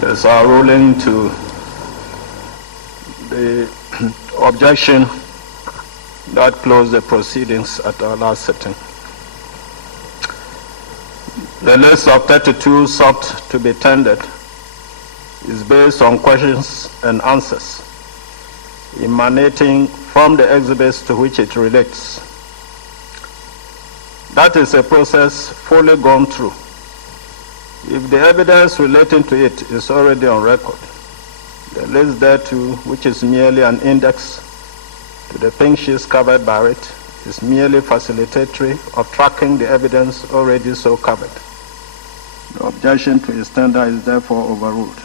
there's our ruling to the objection that closed the proceedings at our last sitting. The list of 32 sought to be tendered is based on questions and answers emanating from the exhibits to which it relates. That is a process fully gone through. If the evidence relating to it is already on record, the list thereto, which is merely an index to the pink sheets covered by it, is merely facilitatory of tracking the evidence already so covered. The objection to its tender is therefore overruled.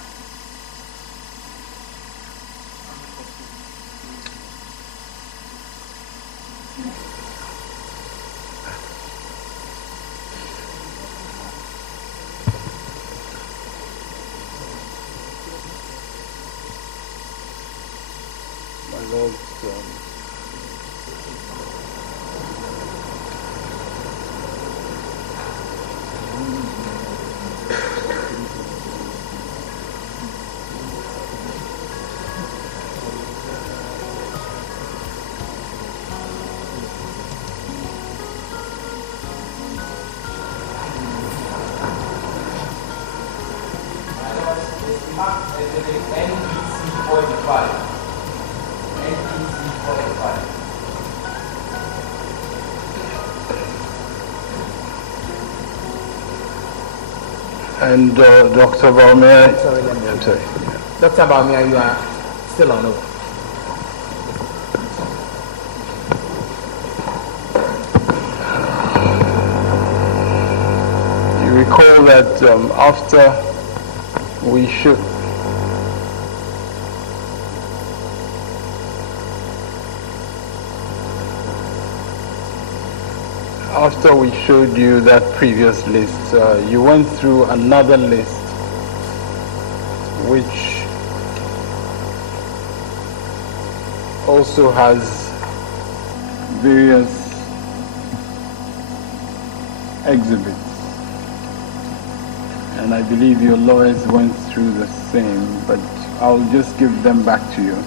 And Dr. Baumia, Dr. Baumia, you are still on over. You recall that after we showed you that previous list, you went through another list which also has various exhibits, and I believe your lawyers went through the same, but I'll just give them back to you.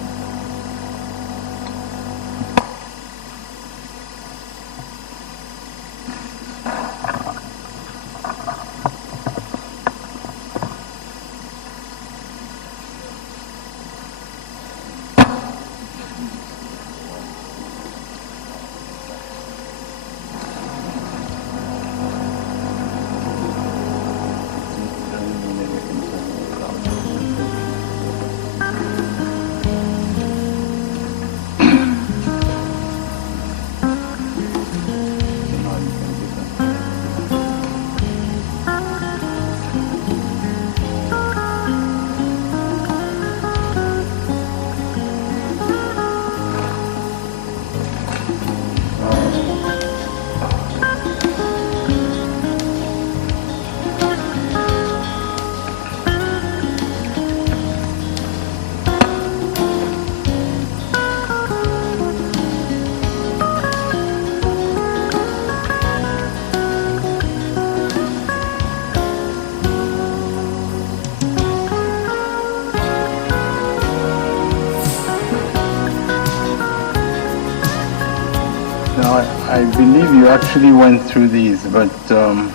I believe you actually went through these, but I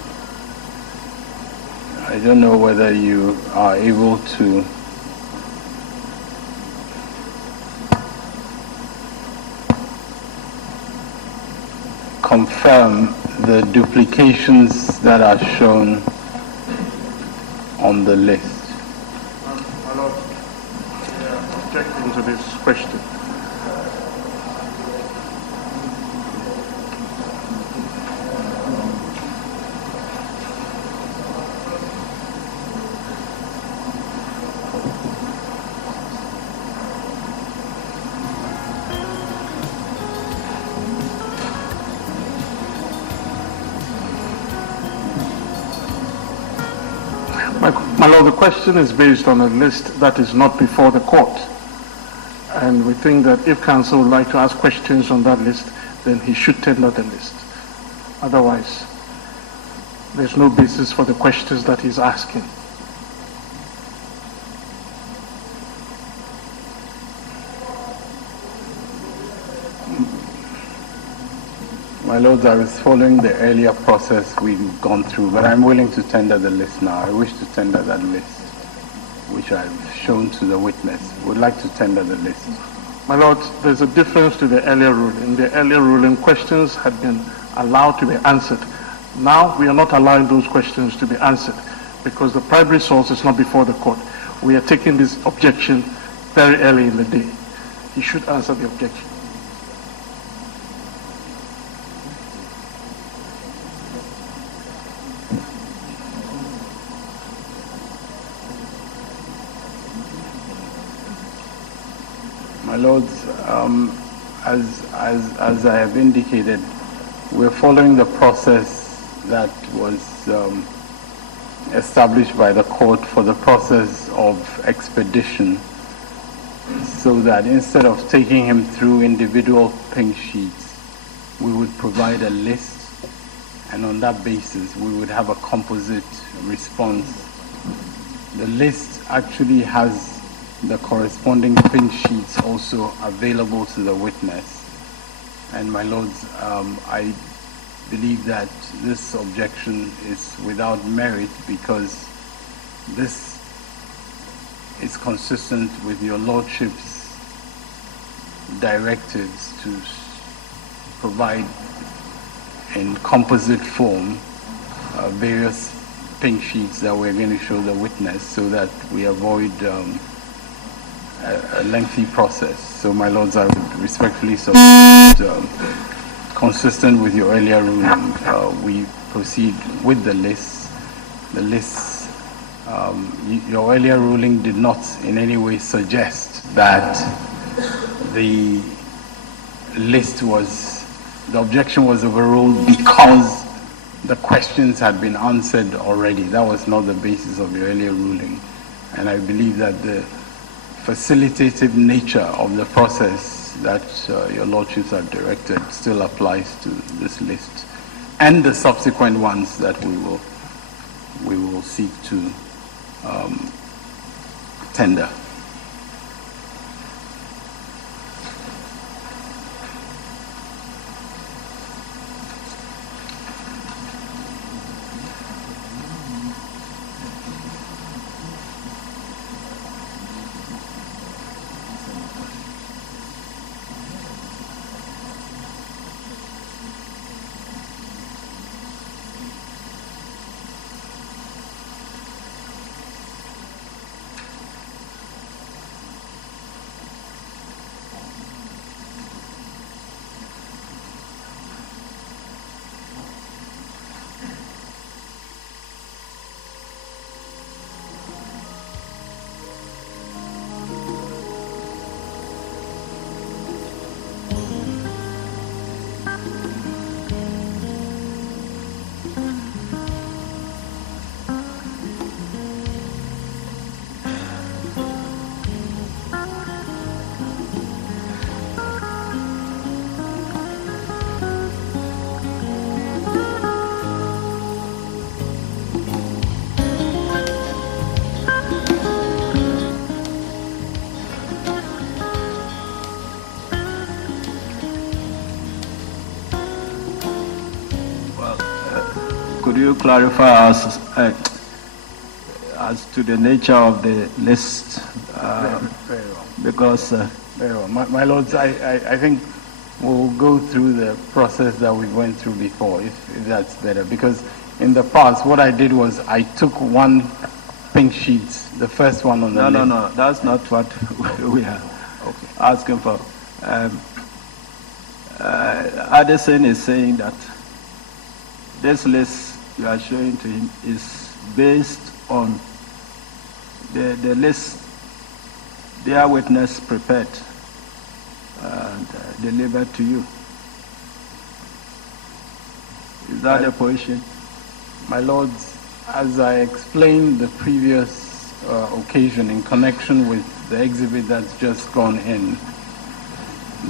don't know whether you are able to confirm the duplications that are shown on the list. I'm not objecting to this question. My Lord, the question is based on a list that is not before the court. And we think that if counsel would like to ask questions on that list, then he should tender the list. Otherwise, there's no basis for the questions that he's asking. My lords, I was following the earlier process we've gone through, but I'm willing to tender the list now. I wish to tender that list, which I've shown to the witness. Would like to tender the list. My lord, there's a difference to the earlier ruling. In the earlier ruling, questions had been allowed to be answered. Now, we are not allowing those questions to be answered because the primary source is not before the court. We are taking this objection very early in the day. He should answer the objection. My lords, as I have indicated, we're following the process that was established by the court for the process of expedition, so that instead of taking him through individual pink sheets, we would provide a list, and on that basis we would have a composite response. The list actually has the corresponding pink sheets also available to the witness. And my lords, I believe that this objection is without merit because this is consistent with your lordship's directives to provide in composite form various pink sheets that we're going to show the witness so that we avoid a lengthy process. So, my lords, I would respectfully submit, consistent with your earlier ruling, we proceed with the list. The list, your earlier ruling did not in any way suggest that the list was, the objection was overruled because the questions had been answered already. That was not the basis of your earlier ruling. And I believe that the facilitative nature of the process that your lordships have directed still applies to this list and the subsequent ones that we will seek to tender. Could you clarify us as to the nature of the list? Very well. Because Very well. My lords, I think we'll go through the process that we went through before, if that's better. Because in the past, what I did was I took one pink sheet, the first one on the list. No, that's not what we are asking for. Addison is saying that this list you are showing to him is based on the list their witness prepared and delivered to you. Is that the position? My lords, as I explained the previous occasion in connection with the exhibit that's just gone in,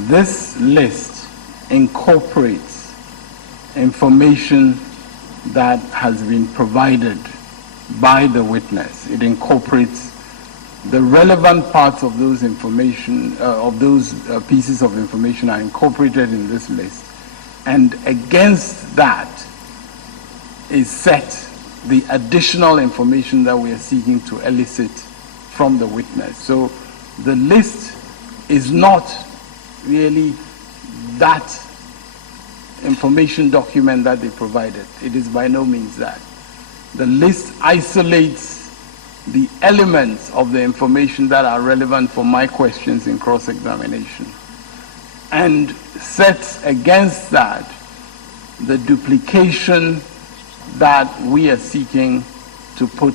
this list incorporates information that has been provided by the witness. It incorporates the relevant parts of those information, pieces of information are incorporated in this list. And against that is set the additional information that we are seeking to elicit from the witness. So the list is not really that information document that they provided. It is by no means that. The list isolates the elements of the information that are relevant for my questions in cross-examination and sets against that the duplication that we are seeking to put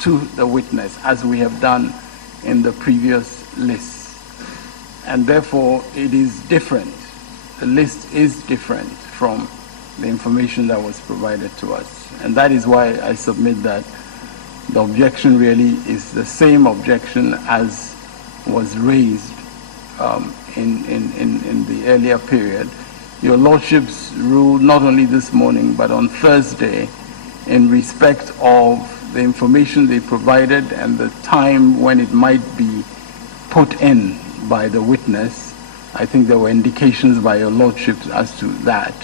to the witness, as we have done in the previous lists. And therefore, it is different. The list is different from the information that was provided to us. And that is why I submit that the objection really is the same objection as was raised in the earlier period. Your Lordships ruled not only this morning, but on Thursday, in respect of the information they provided and the time when it might be put in by the witness. I think there were indications by your Lordships as to that.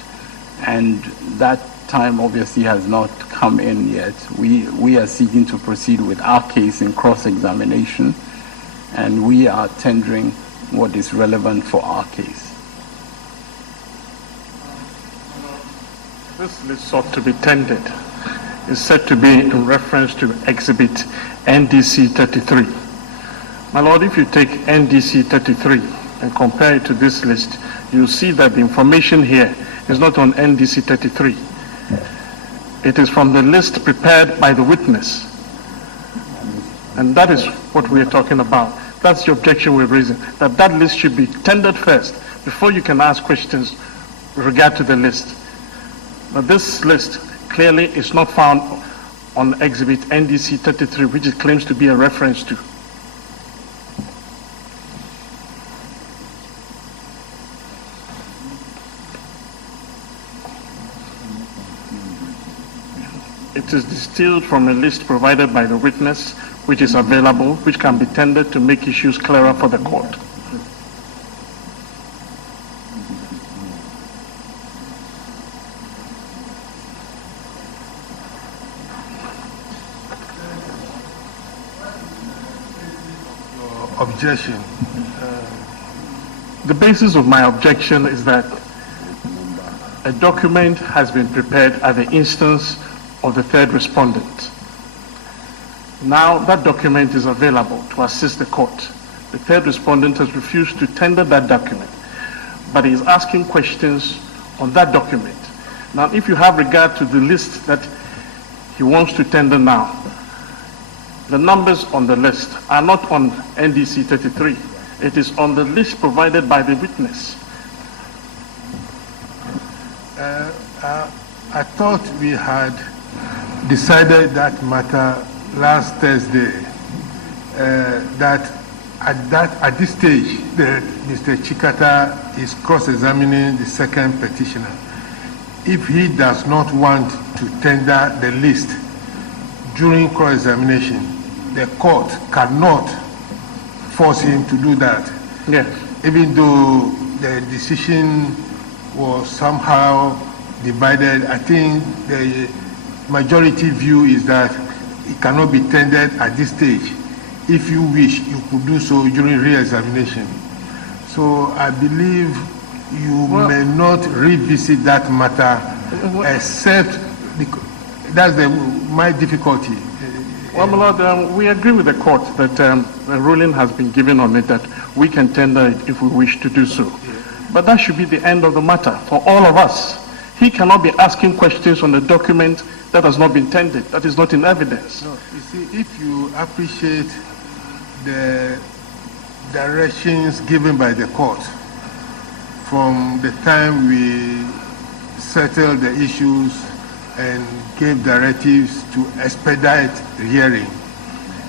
And that time obviously has not come in yet. We are seeking to proceed with our case in cross-examination, and we are tendering what is relevant for our case. This list sought to be tendered is said to be in reference to Exhibit NDC 33. My Lord, if you take NDC 33 and compare it to this list, you'll see that the information here is not on NDC 33. It is from the list prepared by the witness. And that is what we are talking about. That's the objection we're raising, that that list should be tendered first before you can ask questions with regard to the list. But this list clearly is not found on Exhibit NDC 33, which it claims to be a reference to. It is distilled from a list provided by the witness, which is available, which can be tendered to make issues clearer for the court. Objection. The basis of my objection is that a document has been prepared at the instance of the third respondent. Now that document is available to assist the court. The third respondent has refused to tender that document, but he is asking questions on that document. Now, if you have regard to the list that he wants to tender now, the numbers on the list are not on NDC 33. It is on the list provided by the witness. I thought we had decided that matter last Thursday, that at this stage, Mr. Chikata is cross-examining the second petitioner. If he does not want to tender the list during cross-examination, the court cannot force him to do that. Yes. Even though the decision was somehow divided, I think the majority view is that it cannot be tendered at this stage. If you wish, you could do so during re-examination. So I believe you may not revisit that matter, except because that's my difficulty. Well, my Lord, we agree with the court that a ruling has been given on it that we can tender it if we wish to do so. But that should be the end of the matter for all of us. He cannot be asking questions on a document that has not been tendered, that is not in evidence. No, you see, if you appreciate the directions given by the court from the time we settled the issues and gave directives to expedite hearing,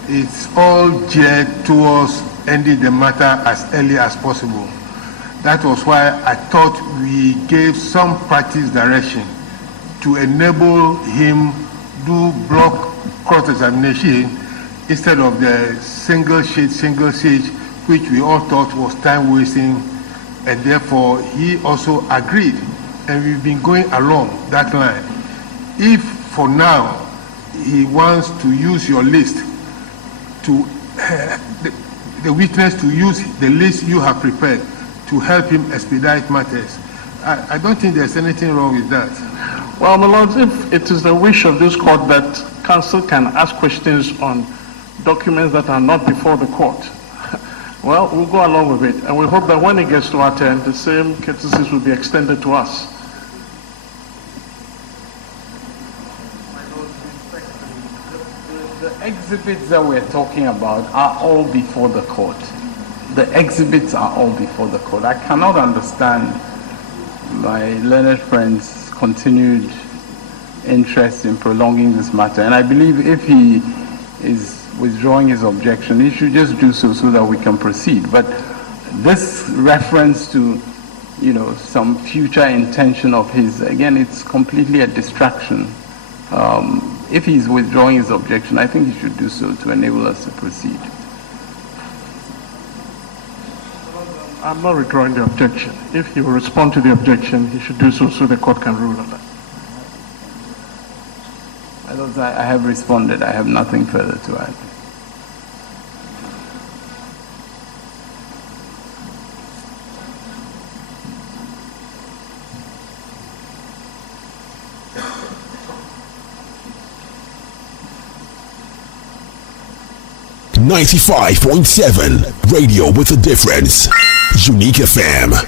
it's all geared towards ending the matter as early as possible. That was why I thought we gave some practice direction to enable him do block cross-examination instead of the single sheet, which we all thought was time-wasting, and therefore he also agreed, and we've been going along that line. If for now he wants to use your list to the witness to use the list you have prepared to help him expedite matters, I don't think there's anything wrong with that. Well, my lords, if it is the wish of this court that counsel can ask questions on documents that are not before the court, well, we'll go along with it, and we hope that when it gets to our turn, the same courtesies will be extended to us. The exhibits that we're talking about are all before the court. The exhibits are all before the court. I cannot understand my learned friend's continued interest in prolonging this matter. And I believe if he is withdrawing his objection, he should just do so that we can proceed. But this reference to, some future intention of his, again, it's completely a distraction. If he's withdrawing his objection, I think he should do so to enable us to proceed. I'm not withdrawing the objection. If he will respond to the objection, he should do so the court can rule on that. I have responded. I have nothing further to add. .7 Radio with a difference. Unique FM.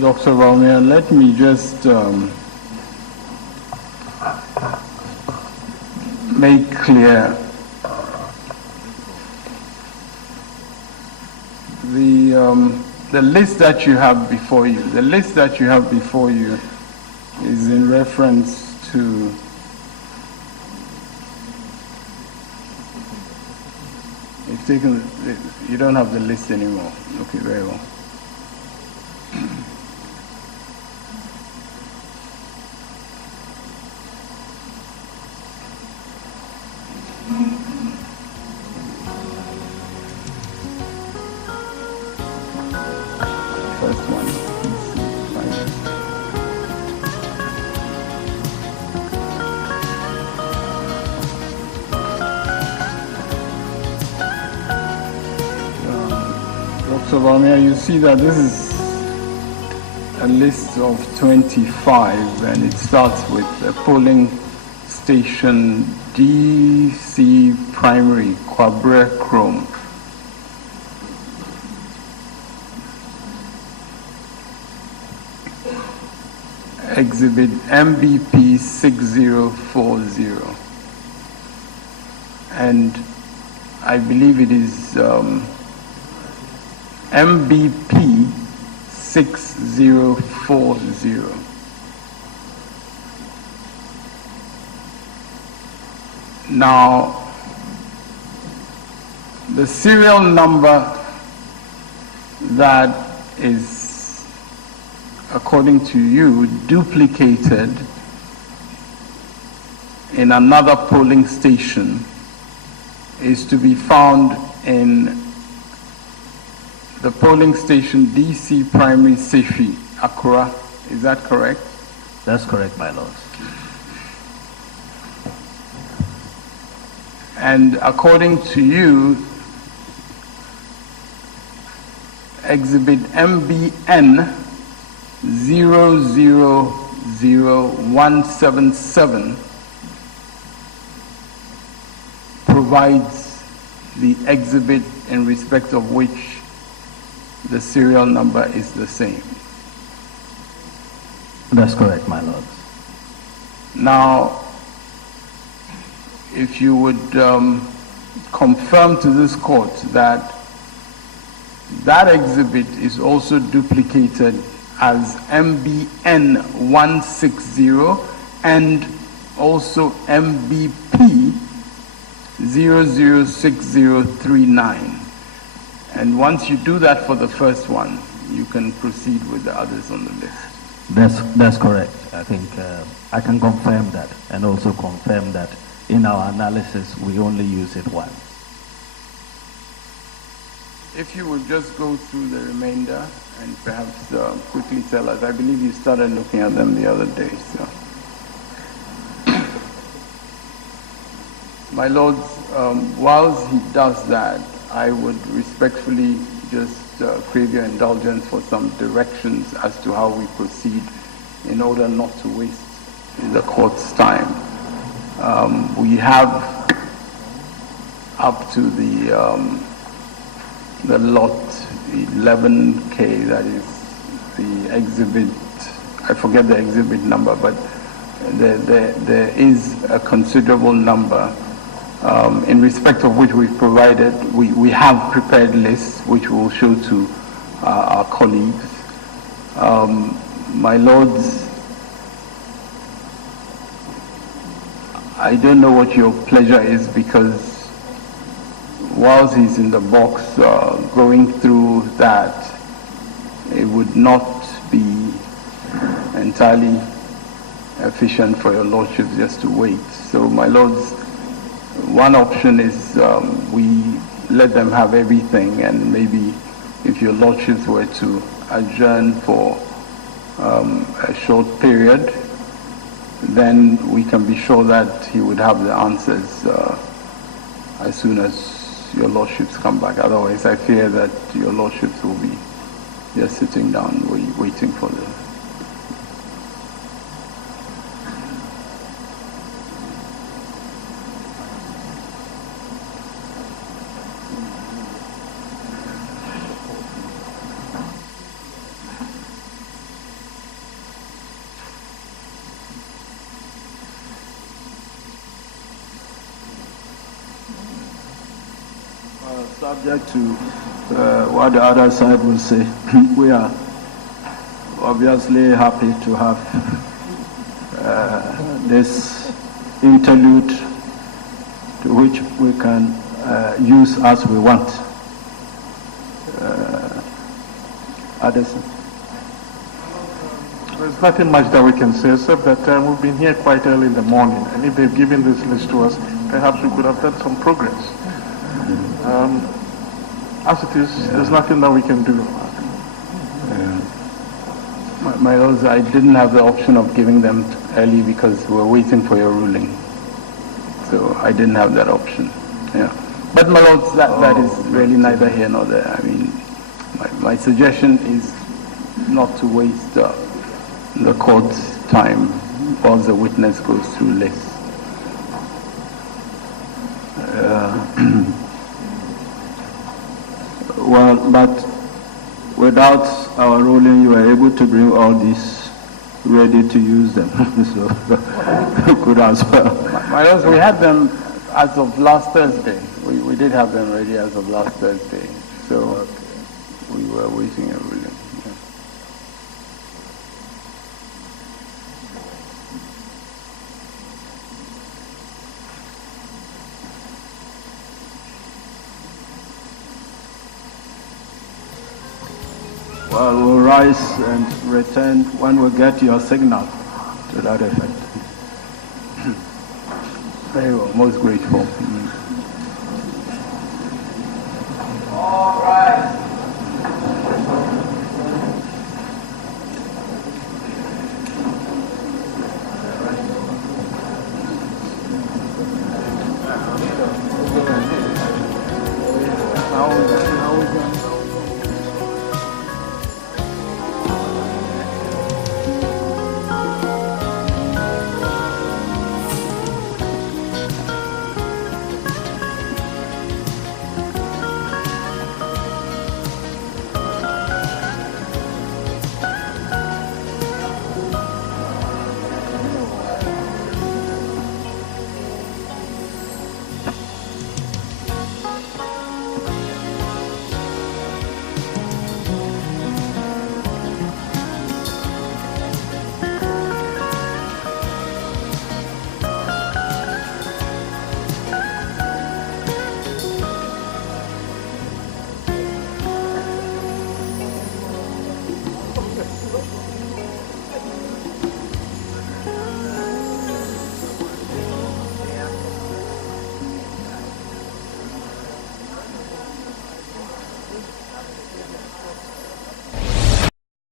Dr. Valmir, let me just make clear the list that you have before you. The list that you have before you is in reference to you've taken. You don't have the list anymore. Okay, very well. So Valmir, you see that this is a list of 25 and it starts with a polling station DC Primary, Kwabre Chrome. Exhibit MBP 6040. And I believe it is MBP 6040. Now, the serial number that is, according to you, duplicated in another polling station is to be found in the polling station DC Primary Sefi, Accra. Is that correct? That's correct, my lords. And according to you, Exhibit MBN 000177 provides the exhibit in respect of which the serial number is the same. That's correct, my lords. Now, if you would confirm to this court that that exhibit is also duplicated as MBN 160 and also MBP 006039. And once you do that for the first one, you can proceed with the others on the list. That's correct. I think I can confirm that, and also confirm that in our analysis we only use it once. If you would just go through the remainder and perhaps quickly tell us. I believe you started looking at them the other day. So, my lords, whilst he does that, I would respectfully just crave your indulgence for some directions as to how we proceed in order not to waste the court's time. We have up to the lot 11K, that is the exhibit, I forget the exhibit number, but there is a considerable number in respect of which we've provided. We have prepared lists which we'll show to our colleagues. My lords, I don't know what your pleasure is, because whilst he's in the box going through that, it would not be entirely efficient for your lordships just to wait. So my lords, one option is we let them have everything, and maybe if your lordships were to adjourn for a short period, then we can be sure that he would have the answers as soon as your lordships come back. Otherwise, I fear that your lordships will be just sitting down waiting for the... Subject to what the other side will say, we are obviously happy to have this interlude to which we can use as we want. Addison. There's nothing much that we can say except that we've been here quite early in the morning, and if they've given this list to us, perhaps we could have done some progress. As it is, there's nothing that we can do. My lords, I didn't have the option of giving them early because we were waiting for your ruling. So I didn't have that option. Yeah. But my lords, that is really neither here nor there. I mean, my suggestion is not to waste the court's time while the witness goes through lists. Well, but without our ruling, you were able to bring all these ready to use them. So good as well. My lords, we had them as of last Thursday. We did have them ready as of last Thursday. So we were waiting a ruling. Yeah. Well, we'll rise and return when we get your signal to that effect. Very well, most grateful. All right. Now,